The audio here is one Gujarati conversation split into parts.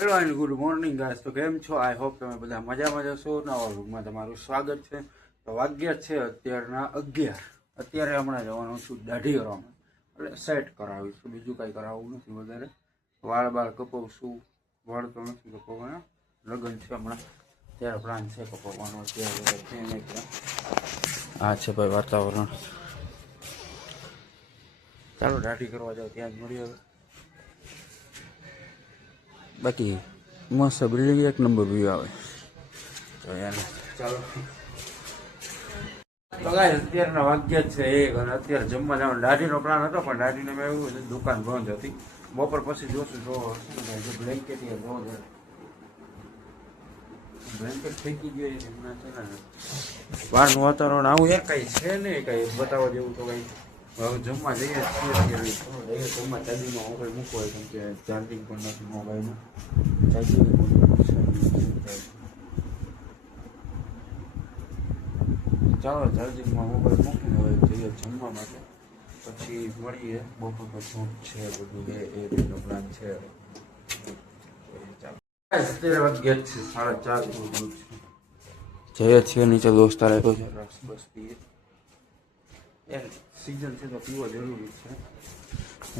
Hello and good morning guys. તો કેમ છો? આઈ હોપ તમે બધા મજામાં જશો. નવા વ્લોગમાં તમારું સ્વાગત છે. તો વાગ્યા છે અત્યારના 11. અત્યારે હમણાં જવાનું છું દાઢી કરવામાં, એટલે સેટ કરાવીશું. બીજું કાંઈ કરાવવું નથી વધારે. વાળ બાળ કપાવશું. વાળ તો નથી કપાવવાના, લગ્ન છે હમણાં, ત્યારે પ્લાન છે કપાવવાનો. અત્યારે છે નહીં. આ છે ભાઈ વાતાવરણ. ચાલો દાઢી કરવા જાઓ, ત્યાં જ મળીએ. હવે બાકી મસ્ત બિલ્ડિંગ, એક નંબર વ્યૂ આવે તો યાર. ચાલો તો ગાઈસ અત્યારના વાગ્યા છે 1 અને અત્યારે જમવા જવાનો દાઢીનો પ્લાન હતો, પણ દાઢીને મેં એવું દુકાન બંધ હતી. બપોર પછી જોશું. જો બ્લેન્કેટ બ્લેન્કેટ ફેંકી ગયો છે હમણાં. છે ને બહારનું વાતાવરણ આવું યાર, કાંઈ છે નહીં કાંઈ બતાવવા જેવું. તો કાંઈ હવે જમવા જઈએ છીએ. જમવા ચાર્જિંગમાં મોબાઈલ મૂકવો હોય, કેમ કે ચાર્જિંગ પણ નથી મોબાઈલમાં. ચાર્જિંગ ચાલો ચાર્જિંગમાં મોબાઈલ મૂકીને હવે જઈએ જમવા માટે. પછી મળીએ. બપોર પર શું છે બધું એ રીતનો પ્લાન છે. અત્યારે વાગ્યા છે 4:30. જઈએ છીએ નીચે, દોસ્તાર આવ્યો છે, રસ બસ પીએ. સીઝન છે તો પીવો જરૂરી છે.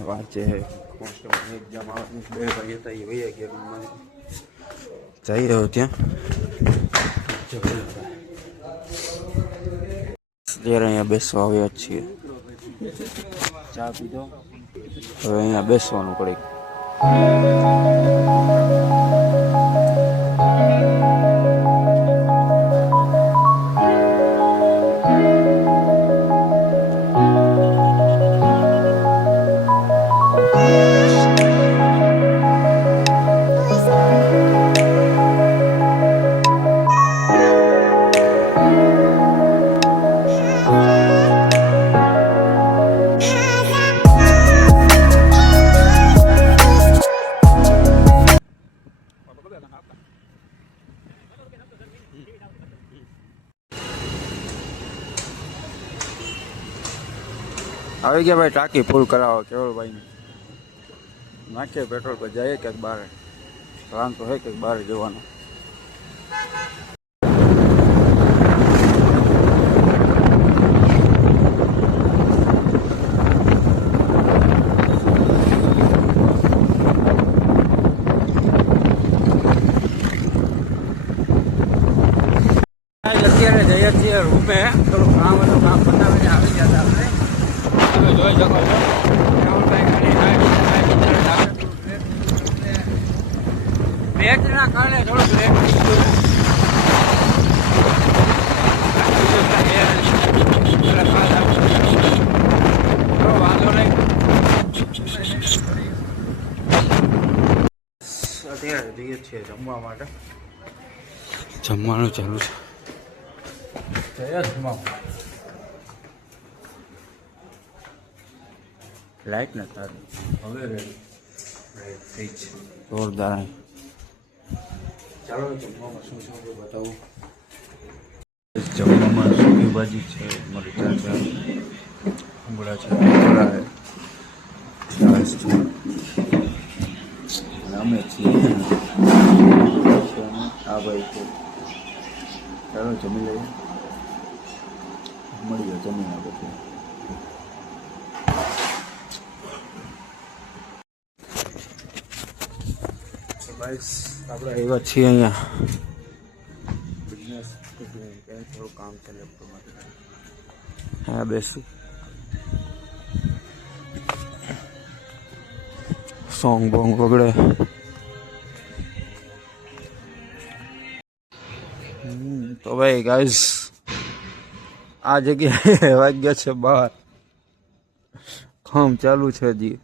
વાંચે કોન્સ્ટેબલ એક્ઝામ આવવાની, 2 ભાઈ હતા એ વૈયા ગયા રૂમમાં. જઈ રહ્યો ત્યાં. અત્યારે અહીંયા બેસવા આવ્યા છીએ. ચા પીધો, હવે અહીંયા બેસવાનું પડે. આવી ગયા ભાઈ, ટાંકી ફૂલ કરાવો કેવળભાઈ ને. નાખીએ પેટ્રોલ પર, જઈએ ક્યાંક બહાર. પ્લાન તો હે ક્યાંક બહાર જવાનું. અત્યારે જઈએ છીએ રૂમે. થોડું કામ હતું, કામ બનાવીને આવી ગયા હતા આપણે. તમે જોઈ શકો છો બેટના કારણે થોડુંક લેટ થઈ ગયું. વાંધો નહીં. અત્યારે જઈએ છીએ જમવા માટે. જમવાનું ચાલુ છે. જમવા લાઈટ ને તારી હવે રેડી થઈ છે જોરદાર. ચાલો જમવામાં શું શું બતાવું. જમવામાં સૂકી ભાજી છે, મરચાં છે, ઉંબળા છે, છાશ છે, અમે છીએ. આ ભાઈ છે. ચાલો જમી લઈએ, મળીએ જમીને પછી. આપણે આવ્યા છીએ અહીંયા બિઝનેસ, થોડું કામ છે લેપટોપમાં. હા બેસું. સોંગ બોંગ વગડે. તો ભાઈ ગાઈઝ, આ જગ્યાએ વાગ્યા છે 12. કામ ચાલુ છે હજી.